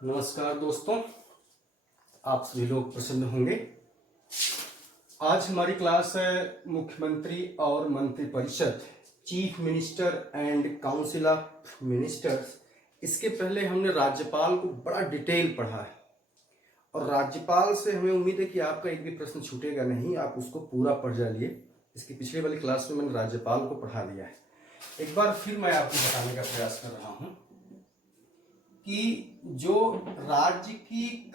नमस्कार दोस्तों, आप सभी लोग प्रसन्न होंगे। आज हमारी क्लास है मुख्यमंत्री और मंत्रिपरिषद, chief minister and council of ministers. इसके पहले हमने राज्यपाल को बड़ा डिटेल पढ़ा है और राज्यपाल से हमें उम्मीद है कि आपका एक भी प्रश्न छूटेगा नहीं, आप उसको पूरा पढ़ जाइए। इसकी पिछले वाली क्लास में मैंने राज्यपाल को पढ़ा लिया है। एक बार फिर मैं आपको बताने का प्रयास कर रहा हूं कि जो राज्य की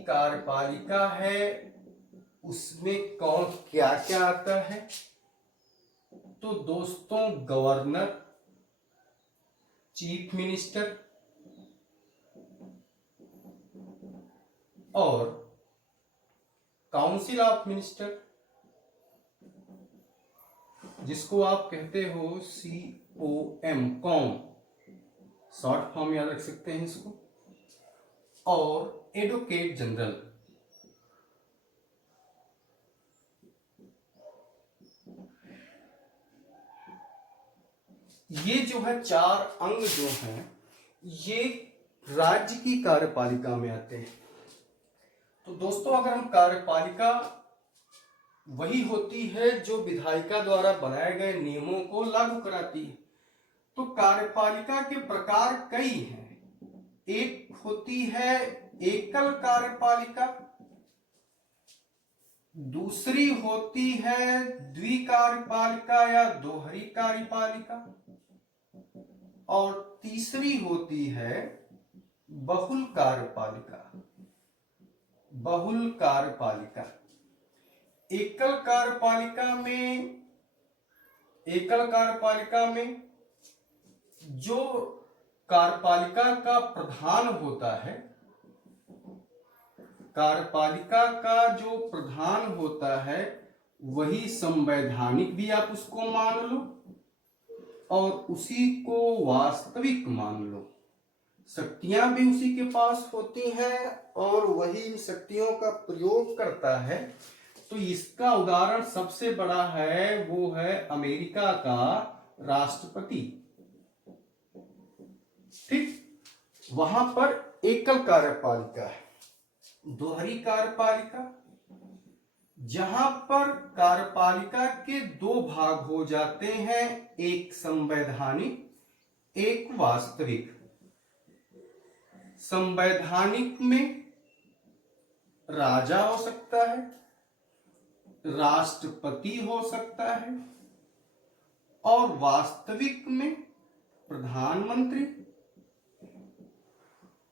कार्यपालिका है, उसमें कौन क्या क्या आता है। तो दोस्तों, गवर्नर, चीफ मिनिस्टर और काउंसिल ऑफ मिनिस्टर, जिसको आप कहते हो COM, कॉम, शॉर्ट फॉर्म याद रख सकते हैं इसको, और एडवोकेट जनरल। ये जो है चार अंग जो हैं, ये राज्य की कार्यपालिका में आते हैं। तो दोस्तों, अगर हम कार्यपालिका वही होती है जो विधायिका द्वारा बनाए गए नियमों को लागू कराती है। तो कार्यपालिका के प्रकार कई हैं। एक होती है एकल कार्यपालिका, दूसरी होती है द्विकार्यपालिका या दोहरी कार्यपालिका, और तीसरी होती है बहुल कार्यपालिका। एकल कार्यपालिका में जो कार्यपालिका का प्रधान होता है, वही संवैधानिक भी आप उसको मान लो और उसी को वास्तविक मान लो। शक्तियां भी उसी के पास होती हैं और वही इन शक्तियों का प्रयोग करता है। तो इसका उदाहरण सबसे बड़ा है, वो है अमेरिका का राष्ट्रपति। ठीक, वहां पर एकल कार्यपालिका है। दोहरी कार्यपालिका, जहां पर कार्यपालिका के दो भाग हो जाते हैं, एक संवैधानिक, एक वास्तविक। संवैधानिक में राजा हो सकता है, राष्ट्रपति हो सकता है, और वास्तविक में प्रधानमंत्री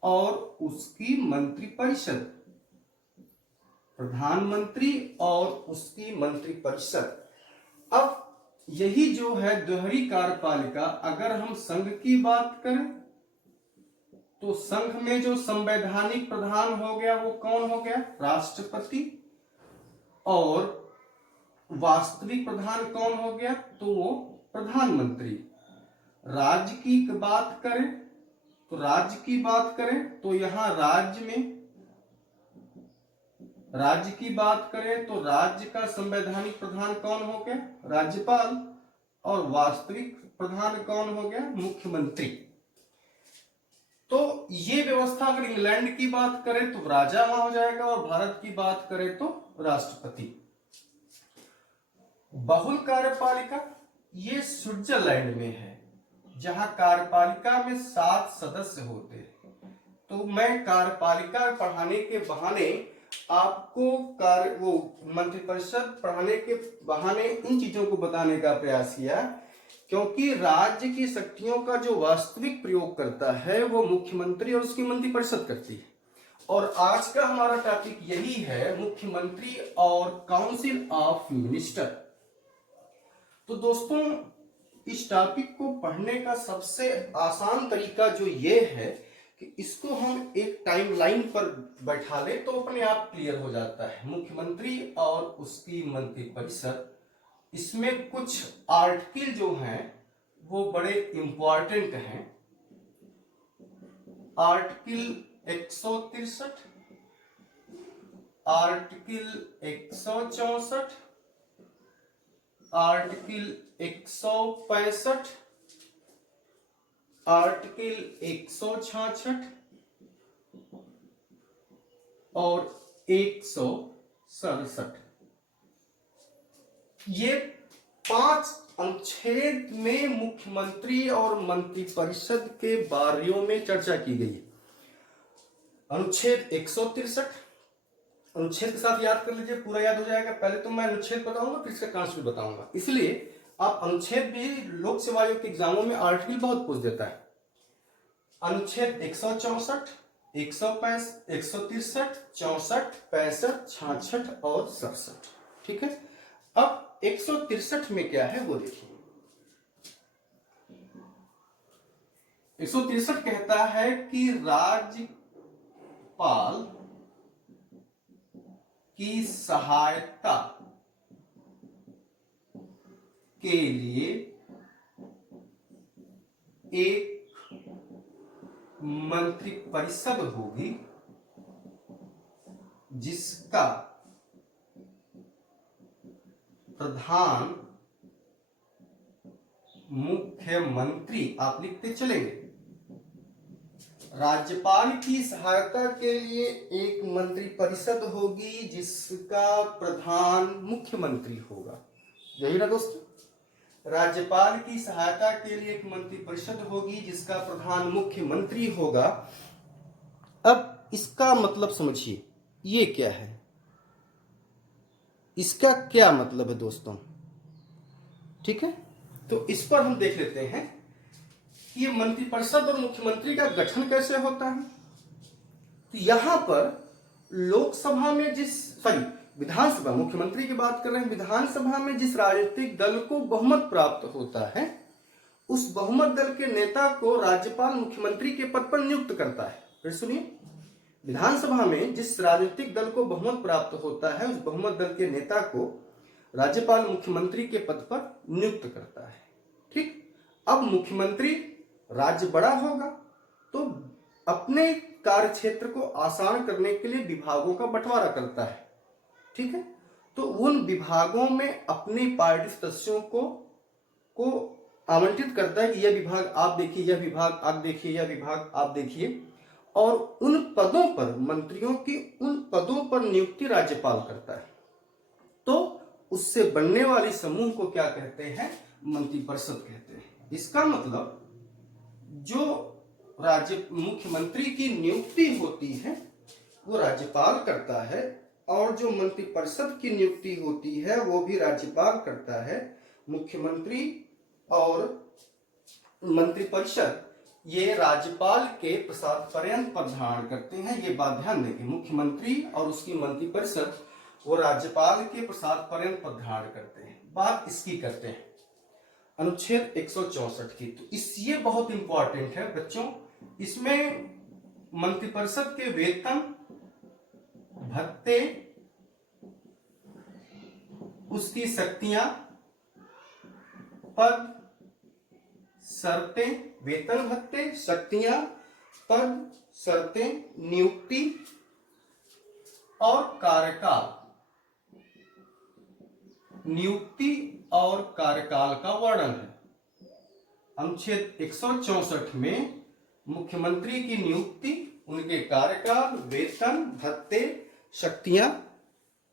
और उसकी मंत्रिपरिषद। प्रधानमंत्री और उसकी मंत्रिपरिषद। अब यही जो है दोहरी कार्यपालिका, अगर हम संघ की बात करें तो संघ में जो संवैधानिक प्रधान हो गया वो कौन हो गया? राष्ट्रपति। और वास्तविक प्रधान कौन हो गया? तो वो प्रधानमंत्री। राज्य की बात करें तो यहां राज्य की बात करें तो राज्य का संवैधानिक प्रधान कौन हो गया? राज्यपाल। और वास्तविक प्रधान कौन हो गया? मुख्यमंत्री। तो ये व्यवस्था अगर इंग्लैंड की बात करें तो राजा वहां हो जाएगा, और भारत की बात करें तो राष्ट्रपति। बहुल कार्यपालिका ये स्विट्जरलैंड में है, जहां कार्यपालिका में 7 सदस्य होते हैं। तो मैं कार्यपालिका पढ़ाने के बहाने आपको मंत्रिपरिषद पढ़ाने के बहाने इन चीजों को बताने का प्रयास किया, क्योंकि राज्य की शक्तियों का जो वास्तविक प्रयोग करता है वो मुख्यमंत्री और उसकी मंत्रिपरिषद करती है। और आज का हमारा टॉपिक यही है, मुख्यमंत्री और काउंसिल ऑफ मिनिस्टर। तो दोस्तों, इस टॉपिक को पढ़ने का सबसे आसान तरीका जो ये है कि इसको हम एक टाइमलाइन पर बैठा ले तो अपने आप क्लियर हो जाता है। मुख्यमंत्री और उसकी मंत्रिपरिषद, इसमें कुछ आर्टिकल जो हैं वो बड़े इंपॉर्टेंट हैं। आर्टिकल 163, आर्टिकल 164, आर्टिकल 165, आर्टिकल 166 और 167, ये 5 अनुच्छेद में मुख्यमंत्री और मंत्रिपरिषद के बारियों में चर्चा की गई है। अनुच्छेद 163, अनुच्छेद के साथ याद कर लीजिए, पूरा याद हो जाएगा। पहले तो मैं अनुच्छेद बताऊंगा, फिर इसका कॉन्सेप्ट बताऊंगा, इसलिए आप अनुच्छेद भी लोक सेवा आयोग के एग्जामों में आर्टिकल बहुत पूछ देता है। अनुच्छेद 164, 165, 163, 64, 65, 66 और 67। ठीक है, अब 163 में क्या है वो देखिए। 163 कहता है कि राज्यपाल की सहायता के लिए एक मंत्रिपरिषद होगी जिसका प्रधान मुख्यमंत्री, आप लिखते चलेंगे, राज्यपाल की सहायता के लिए एक मंत्रिपरिषद होगी जिसका प्रधान मुख्यमंत्री होगा। यही ना दोस्तों, राज्यपाल की सहायता के लिए एक मंत्रिपरिषद होगी जिसका प्रधान मुख्यमंत्री होगा। अब इसका मतलब समझिए, ये क्या है, इसका क्या मतलब है दोस्तों। ठीक है, तो इस पर हम देख लेते हैं कि ये मंत्रिपरिषद और मुख्यमंत्री का गठन कैसे होता है। तो यहां पर लोकसभा में विधानसभा, मुख्यमंत्री की बात कर रहे हैं, विधानसभा में जिस राजनीतिक दल को बहुमत प्राप्त होता है उस बहुमत दल के नेता को राज्यपाल मुख्यमंत्री के पद पर नियुक्त करता है। फिर सुनिए, विधानसभा में जिस राजनीतिक दल को बहुमत प्राप्त होता है उस बहुमत दल के नेता को राज्यपाल मुख्यमंत्री के पद पर नियुक्त करता है। ठीक, अब मुख्यमंत्री, राज्य बड़ा होगा तो अपने कार्य क्षेत्र को आसान करने के लिए विभागों का बंटवारा करता है। ठीक है, तो उन विभागों में अपने पार्टी सदस्यों को आवंटित करता है कि यह विभाग आप देखिए, यह विभाग आप देखिए, यह विभाग आप देखिए, और उन पदों पर, मंत्रियों की उन पदों पर नियुक्ति राज्यपाल करता है। तो उससे बनने वाली समूह को क्या कहते हैं, मंत्रिपरिषद कहते हैं। इसका मतलब जो मुख्यमंत्री की नियुक्ति होती है वो राज्यपाल करता है, और जो मंत्रिपरिषद की नियुक्ति होती है वो भी राज्यपाल करता है। मुख्यमंत्री और मंत्रिपरिषद ये राज्यपाल के प्रसाद पर्यंत पद धारण करते हैं। ये बात ध्यान देंगे, मुख्यमंत्री और उसकी मंत्रिपरिषद वो राज्यपाल के प्रसाद पर्यंत पद धारण करते हैं। बात इसकी करते हैं अनुच्छेद 164 की। तो ये बहुत इंपॉर्टेंट है बच्चों, इसमें मंत्रिपरिषद के वेतन, भत्ते, उसकी शक्तियां, पद, शर्तें, वेतन, भत्ते, शक्तियां, पद, शर्तें, नियुक्ति और कार्यकाल, नियुक्ति और कार्यकाल का वर्णन है। अनुच्छेद 164 में मुख्यमंत्री की नियुक्ति, उनके कार्यकाल, वेतन, भत्ते, शक्तियां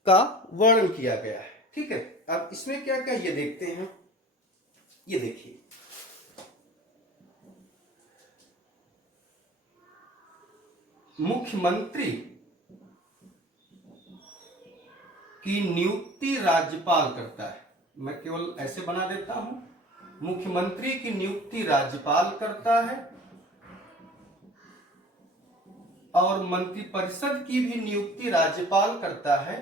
का वर्णन किया गया है। ठीक है, अब इसमें क्या क्या ये देखते हैं। ये देखिए, मुख्यमंत्री की नियुक्ति राज्यपाल करता है। मैं केवल ऐसे बना देता हूं, मुख्यमंत्री की नियुक्ति राज्यपाल करता है और मंत्रिपरिषद की भी नियुक्ति राज्यपाल करता है,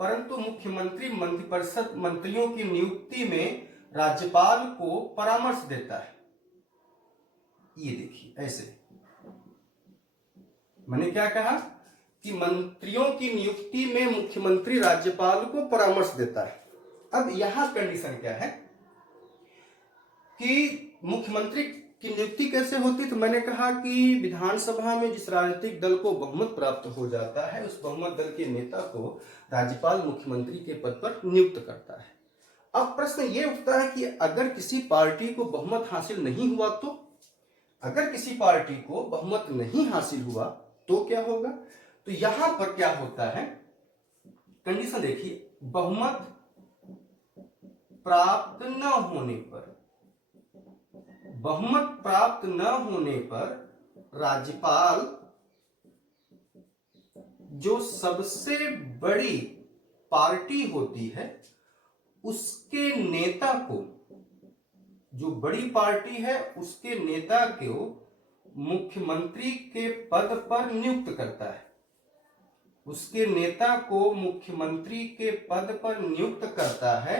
परंतु मुख्यमंत्री मंत्रिपरिषद मंत्रियों की नियुक्ति में राज्यपाल को परामर्श देता है। ये देखिए, ऐसे मैंने क्या कहा कि मंत्रियों की नियुक्ति में मुख्यमंत्री राज्यपाल को परामर्श देता है। अब यहां कंडीशन क्या है कि मुख्यमंत्री की नियुक्ति कैसे होती, तो मैंने कहा कि विधानसभा में जिस राजनीतिक दल को बहुमत प्राप्त हो जाता है उस बहुमत दल के नेता को राज्यपाल मुख्यमंत्री के पद पर नियुक्त करता है। अब प्रश्न ये उठता है कि अगर किसी पार्टी को बहुमत हासिल नहीं हुआ तो, अगर किसी पार्टी को बहुमत नहीं हासिल हुआ तो क्या होगा? तो यहां पर क्या होता है, कंडीशन देखिए, बहुमत प्राप्त न होने पर, बहुमत प्राप्त न होने पर राज्यपाल जो सबसे बड़ी पार्टी होती है उसके नेता को, जो बड़ी पार्टी है उसके नेता को मुख्यमंत्री के पद पर नियुक्त करता है, उसके नेता को मुख्यमंत्री के पद पर नियुक्त करता है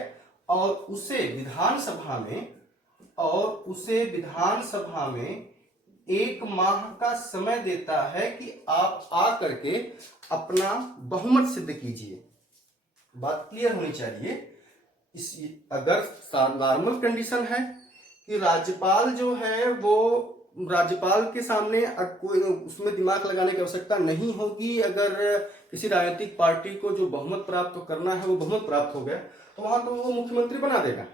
और उसे विधानसभा में 1 माह का समय देता है कि आप आकर के अपना बहुमत सिद्ध कीजिए। बात क्लियर होनी चाहिए। अगर नॉर्मल कंडीशन है कि राज्यपाल जो है वो, राज्यपाल के सामने कोई उसमें दिमाग लगाने की आवश्यकता नहीं होगी। अगर किसी राजनीतिक पार्टी को जो बहुमत प्राप्त करना है वो बहुमत प्राप्त हो गया तो वहां तो वो मुख्यमंत्री बना देगा।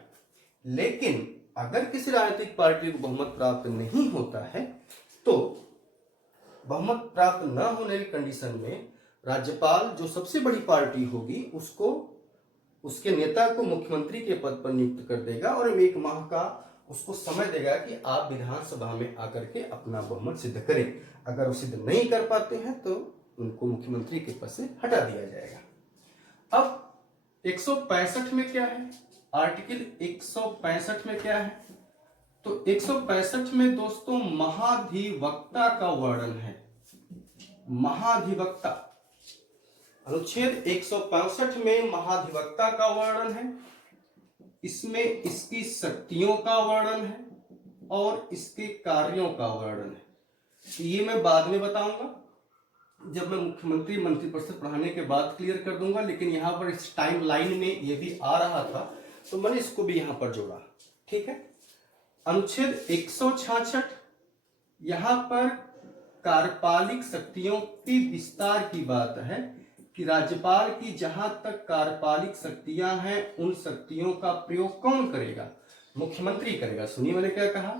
लेकिन अगर किसी राजनीतिक पार्टी को बहुमत प्राप्त नहीं होता है तो बहुमत प्राप्त न होने की कंडीशन में राज्यपाल जो सबसे बड़ी पार्टी होगी उसको, उसके नेता को मुख्यमंत्री के पद पर नियुक्त कर देगा और 1 माह का उसको समय देगा कि आप विधानसभा में आकर के अपना बहुमत सिद्ध करें। अगर वो सिद्ध नहीं कर पाते हैं तो उनको मुख्यमंत्री के पद से हटा दिया जाएगा। अब 165 में क्या है, आर्टिकल 165 में क्या है? तो 165 में दोस्तों महाधिवक्ता का वर्णन है। महाधिवक्ता, अनुच्छेद 165 में महाधिवक्ता का वर्णन है। इसमें इसकी शक्तियों का वर्णन है और इसके कार्यों का वर्णन है। ये मैं बाद में बताऊंगा, जब मैं मुख्यमंत्री मंत्रिपरिषद पढ़ाने के बाद क्लियर कर दूंगा, लेकिन यहां पर इस टाइम लाइन में ये भी आ रहा था तो मैंने इसको भी यहां पर जोड़ा। ठीक है। अनुच्छेद 166, यहां पर कार्यपालिक शक्तियों की विस्तार की बात है कि राज्यपाल की जहां तक कार्यपालिक शक्तियां हैं उन शक्तियों का प्रयोग कौन करेगा? मुख्यमंत्री करेगा। सुनिए मैंने क्या कहा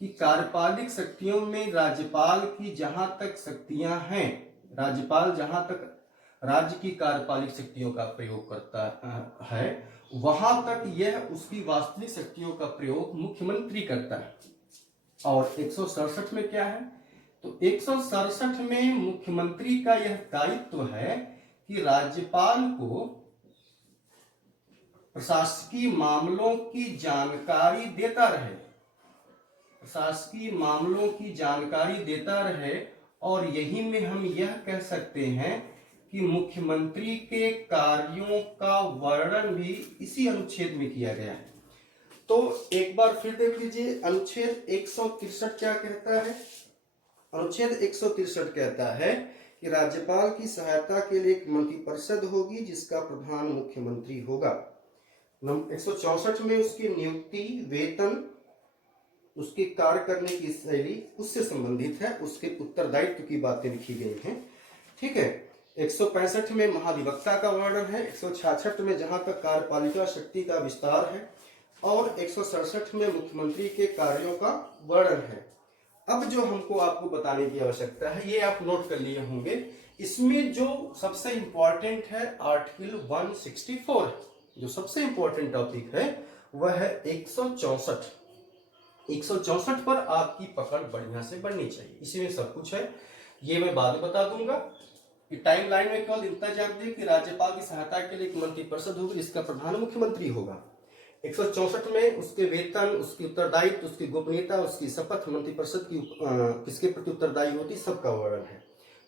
कि कार्यपालिक शक्तियों में राज्यपाल की जहां तक शक्तियां हैं, राज्यपाल जहां तक राज्य की कार्यपालिक शक्तियों का प्रयोग करता है वहां तक यह उसकी वास्तविक शक्तियों का प्रयोग मुख्यमंत्री करता है। और 167 में क्या है? तो 167 में मुख्यमंत्री का यह दायित्व है कि राज्यपाल को प्रशासकीय मामलों की जानकारी देता रहे, प्रशासकीय मामलों की जानकारी देता रहे। और यही में हम यह कह सकते हैं कि मुख्यमंत्री के कार्यों का वर्णन भी इसी अनुच्छेद में किया गया है। तो एक बार फिर देख लीजिए, अनुच्छेद 163 क्या कहता है? अनुच्छेद 163 कहता है कि राज्यपाल की सहायता के लिए एक मंत्रिपरिषद होगी जिसका प्रधान मुख्यमंत्री होगा। 164 में उसकी नियुक्ति, वेतन, उसके कार्य करने की शैली उससे संबंधित है, उसके उत्तरदायित्व की बातें लिखी गई हैं। ठीक है। 165 में महाधिवक्ता का वर्णन है, 166 में जहां तक कार्यपालिका शक्ति का विस्तार है और 167 में मुख्यमंत्री के कार्यों का वर्णन है। अब जो हमको आपको बताने की आवश्यकता है ये आप नोट कर लिए होंगे। इसमें जो सबसे इंपॉर्टेंट है आर्टिकल 164, जो सबसे इंपॉर्टेंट टॉपिक है वह है 164। 164 पर आपकी पकड़ बढ़िया से बढ़नी चाहिए, इसी में सब कुछ है। ये मैं बाद में बता दूंगा कि टाइम लाइन में केवल इतना जानते हैं कि राज्यपाल की सहायता के लिए एक मंत्रिपरिषद होगी जिसका प्रधान मुख्यमंत्री होगा। 164 में उसके वेतन, उसकी उत्तरदायित्व, उसकी गोपनीयता, उसकी शपथ, मंत्रिपरिषद की किसके प्रति उत्तरदायी होती, सबका वर्णन है।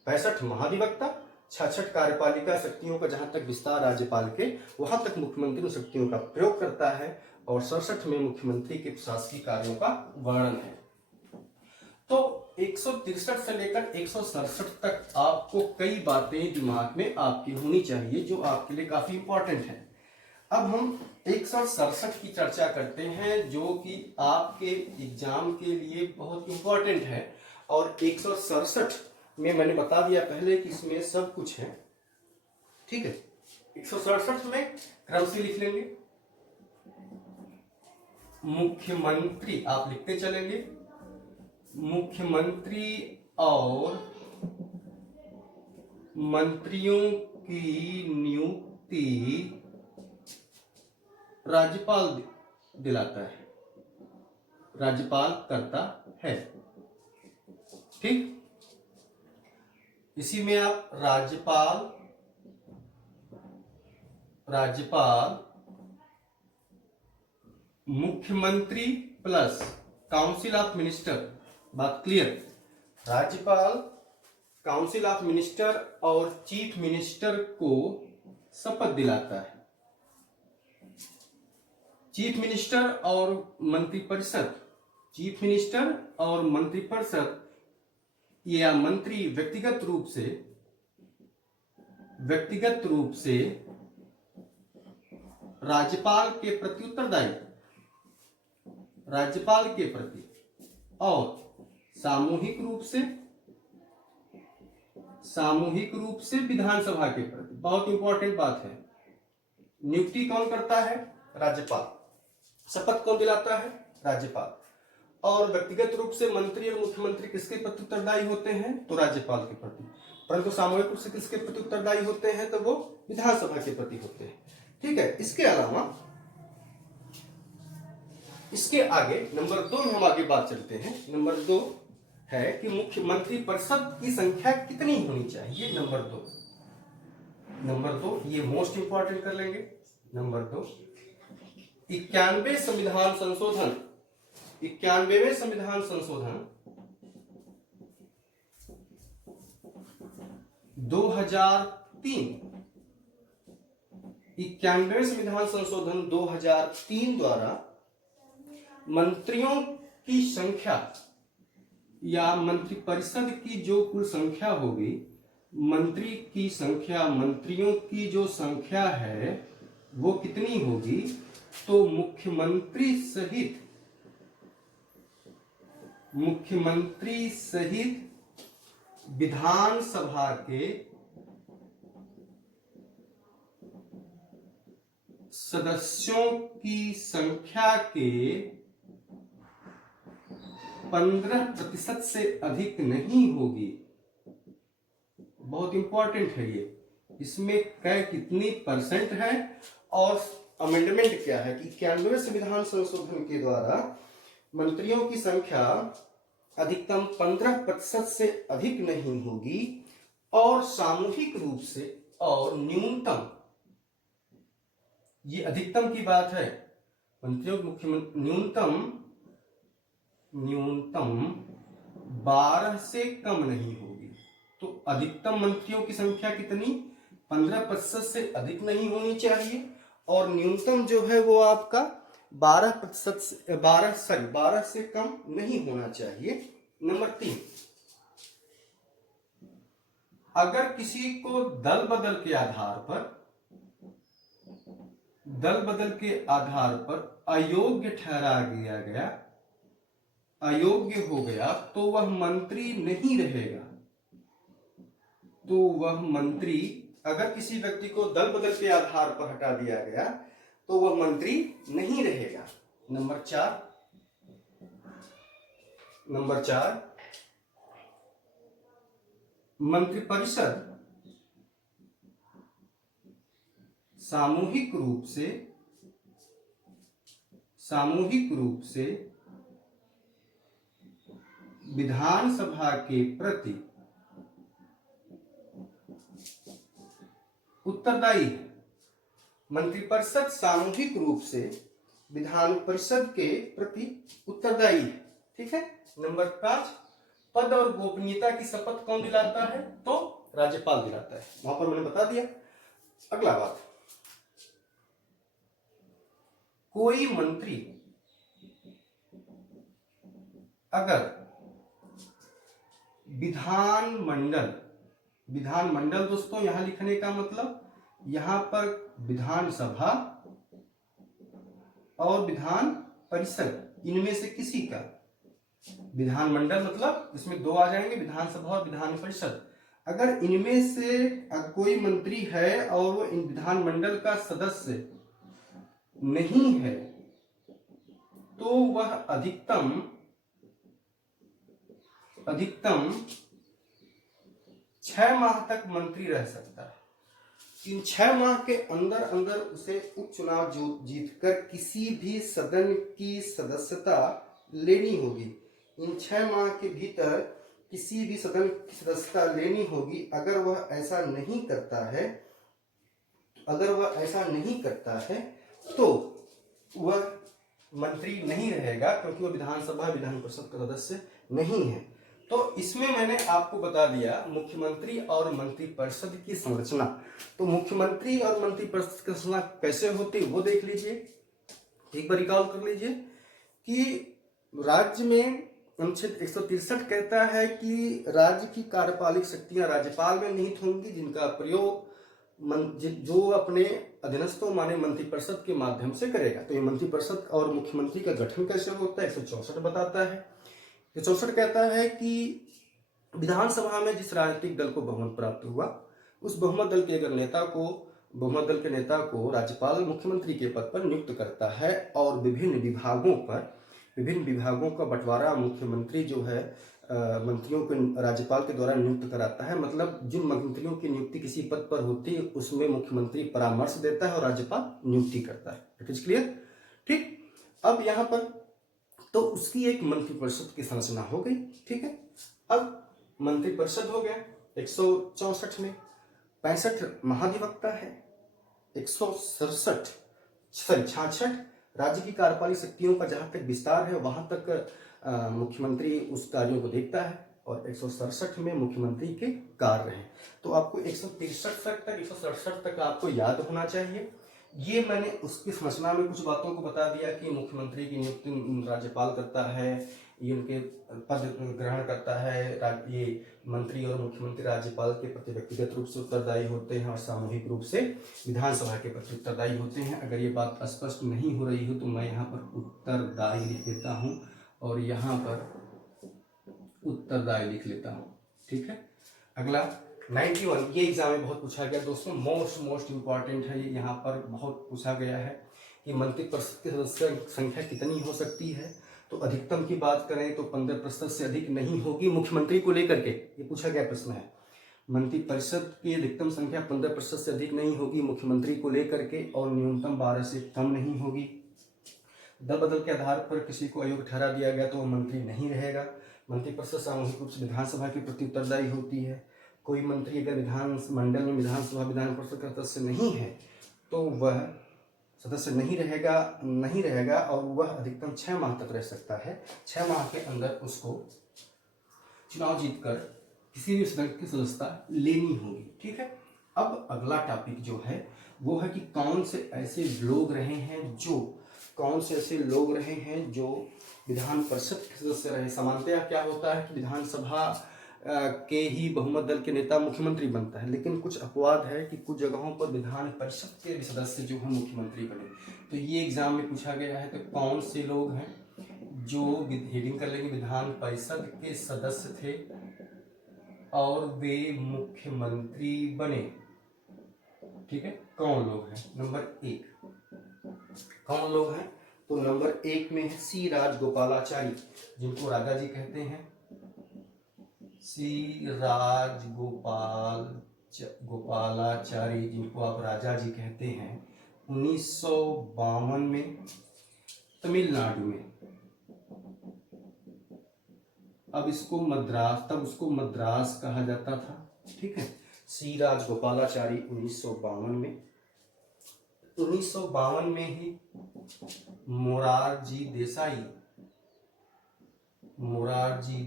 65 महाधिवक्ता, 66 कार्यपालिका शक्तियों का जहां तक विस्तार राज्यपाल के वहां तक मुख्यमंत्री शक्तियों का प्रयोग करता है और 67 में मुख्यमंत्री के प्रशासकीय कार्यों का वर्णन है। तो 163 से लेकर 167 तक आपको कई बातें दिमाग में आपकी होनी चाहिए जो आपके लिए काफी इंपॉर्टेंट है। अब हम 167 की चर्चा करते हैं जो कि आपके एग्जाम के लिए बहुत इंपॉर्टेंट है। और 167 में मैंने बता दिया पहले कि इसमें सब कुछ है। ठीक है। 167 में क्रम से लिख लेंगे, मुख्यमंत्री आप लिखते चलेंगे, मुख्यमंत्री और मंत्रियों की नियुक्ति राज्यपाल दिलाता है, राज्यपाल करता है। ठीक, इसी में आप राज्यपाल मुख्यमंत्री प्लस काउंसिल ऑफ मिनिस्टर, बात क्लियर। राज्यपाल काउंसिल ऑफ मिनिस्टर और चीफ मिनिस्टर को शपथ दिलाता है। चीफ मिनिस्टर और मंत्रिपरिषद, चीफ मिनिस्टर और मंत्रिपरिषद या मंत्री व्यक्तिगत रूप से राज्यपाल के प्रति उत्तरदायी, राज्यपाल के प्रति, और सामूहिक रूप से विधानसभा के प्रति। बहुत इंपॉर्टेंट बात है, नियुक्ति कौन करता है? राज्यपाल। शपथ कौन दिलाता है? राज्यपाल। और व्यक्तिगत रूप से मंत्री और मुख्यमंत्री किसके प्रति उत्तरदायी होते हैं? तो राज्यपाल के प्रति। परंतु सामूहिक रूप से किसके प्रति उत्तरदायी होते हैं? तो वो विधानसभा के प्रति होते हैं। ठीक है, इसके अलावा इसके आगे नंबर 2 में हम आगे बात चलते हैं। नंबर 2 है कि मुख्यमंत्री परिषद की संख्या कितनी होनी चाहिए। नंबर दो ये मोस्ट इंपॉर्टेंट कर लेंगे। नंबर 2, 91वें संविधान संशोधन 2003 91वें संविधान संशोधन 2003 द्वारा मंत्रियों की संख्या या मंत्रिपरिषद की जो कुल संख्या होगी, मंत्रियों की जो संख्या है वो कितनी होगी? तो मुख्यमंत्री सहित विधानसभा के सदस्यों की संख्या के 15% से अधिक नहीं होगी। बहुत इंपॉर्टेंट है ये। इसमें कितनी परसेंट है और अमेंडमेंट क्या है कि 91वें संविधान संशोधन के द्वारा मंत्रियों की संख्या अधिकतम 15% से अधिक नहीं होगी और सामूहिक रूप से और न्यूनतम, ये अधिकतम की बात है, मंत्रियों मुख्यमंत्री न्यूनतम 12 से कम नहीं होगी। तो अधिकतम मंत्रियों की संख्या कितनी? 15% से अधिक नहीं होनी चाहिए और न्यूनतम जो है वो आपका 12 से कम नहीं होना चाहिए। नंबर 3, अगर किसी को दल बदल के आधार पर अयोग्य ठहरा दिया गया, अयोग्य हो गया, तो वह मंत्री नहीं रहेगा। अगर किसी व्यक्ति को दल बदल के आधार पर हटा दिया गया तो वह मंत्री नहीं रहेगा। नंबर 4, मंत्रिपरिषद सामूहिक रूप से विधानसभा के प्रति उत्तरदायी है। मंत्रिपरिषद सामूहिक रूप से विधान परिषद के प्रति उत्तरदायी है। ठीक है। नंबर 5, पद और गोपनीयता की शपथ कौन दिलाता है? तो राज्यपाल दिलाता है। वहां पर मैंने बता दिया। अगला बात, कोई मंत्री अगर विधानमंडल दोस्तों यहां लिखने का मतलब यहां पर विधानसभा और विधान परिषद, इनमें से किसी का, विधानमंडल मतलब इसमें 2 आ जाएंगे, विधानसभा और विधान परिषद। अगर इनमें से कोई मंत्री है और वो इन विधानमंडल का सदस्य नहीं है तो वह अधिकतम अधिकतम 6 माह तक मंत्री रह सकता है। इन 6 माह के अंदर अंदर उसे उपचुनाव जीतकर किसी भी सदन की सदस्यता लेनी होगी। इन 6 माह के भीतर किसी भी सदन की सदस्यता लेनी होगी। अगर वह ऐसा नहीं करता है तो वह मंत्री नहीं रहेगा, क्योंकि वह विधानसभा विधान परिषद का सदस्य नहीं है। तो इसमें मैंने आपको बता दिया मुख्यमंत्री और मंत्रिपरिषद की संरचना। तो मुख्यमंत्री और मंत्रिपरिषद की संरचना कैसे होती है वो देख लीजिए, एक बार रिकॉल कर लीजिए कि राज्य में अनुच्छेद 163 कहता है कि राज्य की कार्यपालिक शक्तियां राज्यपाल में निहित होंगी, जिनका प्रयोग जो अपने अधीनस्थों माने मंत्रिपरिषद के माध्यम से करेगा। तो ये मंत्रिपरिषद और मुख्यमंत्री का गठन कैसे होता है 164 बताता है। 164 कहता है कि विधानसभा में जिस राजनीतिक दल को बहुमत प्राप्त हुआ, उस बहुमत दल के नेता को राज्यपाल मुख्यमंत्री के पद पर नियुक्त करता है और विभिन्न विभागों का बंटवारा मुख्यमंत्री जो है मंत्रियों को राज्यपाल के द्वारा नियुक्त कराता है। मतलब जिन मंत्रियों की नियुक्ति किसी पद पर होती है उसमें मुख्यमंत्री परामर्श देता है और राज्यपाल नियुक्ति करता है। It is clear? ठीक। अब यहाँ पर तो उसकी एक मंत्रिपरिषद की संरचना हो गई। ठीक है। अब मंत्रिपरिषद हो गया 164 में 65 महाधिवक्ता है, 66 राज्य की कार्यपालिक शक्तियों का जहां तक विस्तार है वहां तक मुख्यमंत्री उस कार्यों को देखता है, और 167 में मुख्यमंत्री के कार्य हैं। तो आपको 167 तक आपको याद होना चाहिए। ये मैंने उसकी संरचना में कुछ बातों को बता दिया कि मुख्यमंत्री की नियुक्ति राज्यपाल करता है, ये उनके पद ग्रहण करता है। ये मंत्री और मुख्यमंत्री राज्यपाल के प्रति व्यक्तिगत रूप से उत्तरदायी होते हैं और सामूहिक रूप से विधानसभा के प्रति उत्तरदायी होते हैं। अगर ये बात स्पष्ट नहीं हो रही हो तो मैं यहाँ पर उत्तरदायी लिख देता हूँ और यहाँ पर उत्तरदायी लिख लेता हूँ। ठीक है। अगला 91, ये एग्जाम में बहुत पूछा गया दोस्तों, मोस्ट इंपॉर्टेंट है। ये यहाँ पर बहुत पूछा गया है कि मंत्रिपरिषद के सदस्य संख्या कितनी हो सकती है। तो अधिकतम की बात करें तो 15% से अधिक नहीं होगी मुख्यमंत्री को लेकर के, ये पूछा गया प्रश्न है। मंत्रिपरिषद की अधिकतम संख्या 15% से अधिक नहीं होगी मुख्यमंत्री को लेकर के, और न्यूनतम 12 से कम नहीं होगी। दल बदल के आधार पर किसी को अयोग्य ठहरा दिया गया तो वह मंत्री नहीं रहेगा। मंत्रिपरिषद सामूहिक रूप से विधानसभा के प्रति उत्तरदायी होती है। कोई मंत्री अगर विधानमंडल में विधानसभा विधान परिषद का सदस्य नहीं है तो वह सदस्य नहीं रहेगा और वह अधिकतम 6 माह तक रह सकता है। 6 माह के अंदर उसको चुनाव जीतकर किसी भी सदन की सदस्यता लेनी होगी। ठीक है। अब अगला टॉपिक जो है वो है कि कौन से ऐसे लोग रहे हैं जो विधान परिषद के सदस्य रहे। सामान्यतया क्या होता है कि विधानसभा के ही बहुमत दल के नेता मुख्यमंत्री बनता है, लेकिन कुछ अपवाद है कि कुछ जगहों पर विधान परिषद के भी सदस्य जो है मुख्यमंत्री बने। तो ये एग्जाम में पूछा गया है। तो कौन से लोग हैं जो हेडिंग कर लेंगे, विधान परिषद के सदस्य थे और वे मुख्यमंत्री बने। ठीक है। कौन लोग हैं? नंबर 1 कौन लोग हैं? तो नंबर 1 में है सी राजगोपालाचारी, जिनको राजा जी कहते हैं। सी राजगोपालाचारी, जिनको आप राजा जी कहते हैं, 1952 में तमिलनाडु में, अब इसको मद्रास कहा जाता था। ठीक है। सी राजगोपालाचारी 1952 में ही मोरारजी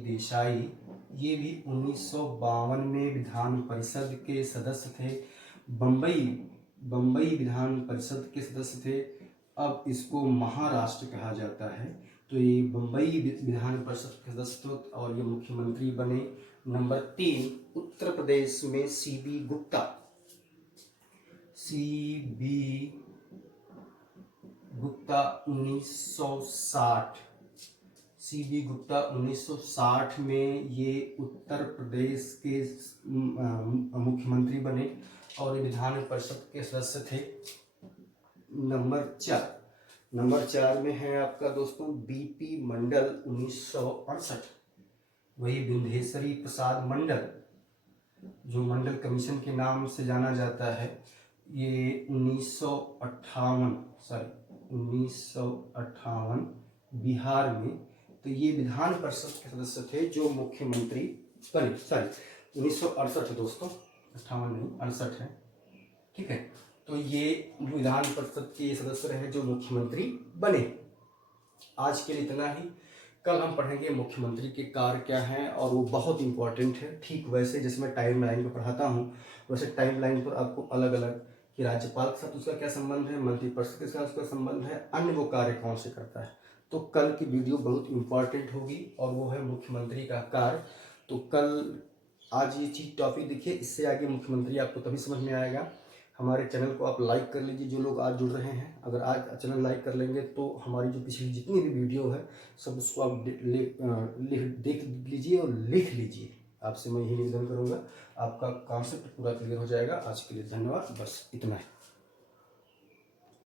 देसाई ये भी 1952 में विधान परिषद के सदस्य थे। बम्बई विधान परिषद के सदस्य थे। अब इसको महाराष्ट्र कहा जाता है। तो ये बम्बई विधान परिषद के सदस्य और ये मुख्यमंत्री बने। नंबर 3 उत्तर प्रदेश में सीबी गुप्ता 1960 में ये उत्तर प्रदेश के मुख्यमंत्री बने और विधान परिषद के सदस्य थे। नंबर 4 में है आपका दोस्तों बीपी मंडल 1968 वही विंध्येश्वरी प्रसाद मंडल, जो मंडल कमीशन के नाम से जाना जाता है, ये 1958 बिहार में, तो ये विधान परिषद के सदस्य थे जो मुख्यमंत्री बने। 1968 है दोस्तों, 58 नहीं 68 है, ठीक है। तो ये विधान परिषद के सदस्य रहे जो मुख्यमंत्री बने। आज के लिए इतना ही। कल हम पढ़ेंगे मुख्यमंत्री के कार्य क्या हैं, और वो बहुत इंपॉर्टेंट है। ठीक वैसे जैसे मैं टाइम लाइन पर पढ़ाता हूँ, वैसे टाइम लाइन पर आपको अलग अलग कि राज्यपाल के साथ उसका क्या संबंध है, मंत्रिपरिषद के साथ उसका संबंध है, अन्य वो कार्य कौन से करता है। तो कल की वीडियो बहुत इंपॉर्टेंट होगी, और वो है मुख्यमंत्री का कार्य। तो कल आज ये चीज टॉपिक देखिए, इससे आगे मुख्यमंत्री आपको तभी समझ में आएगा। हमारे चैनल को आप लाइक कर लीजिए, जो लोग आज जुड़ रहे हैं। अगर आज चैनल लाइक कर लेंगे तो हमारी जो पिछली जितनी भी वीडियो है सब उसको आप देख लीजिए और लिख लीजिए। आपसे मैं यही निवेदन करूँगा, आपका कॉन्सेप्ट पूरा क्लियर हो जाएगा। आज के लिए धन्यवाद, बस इतना है।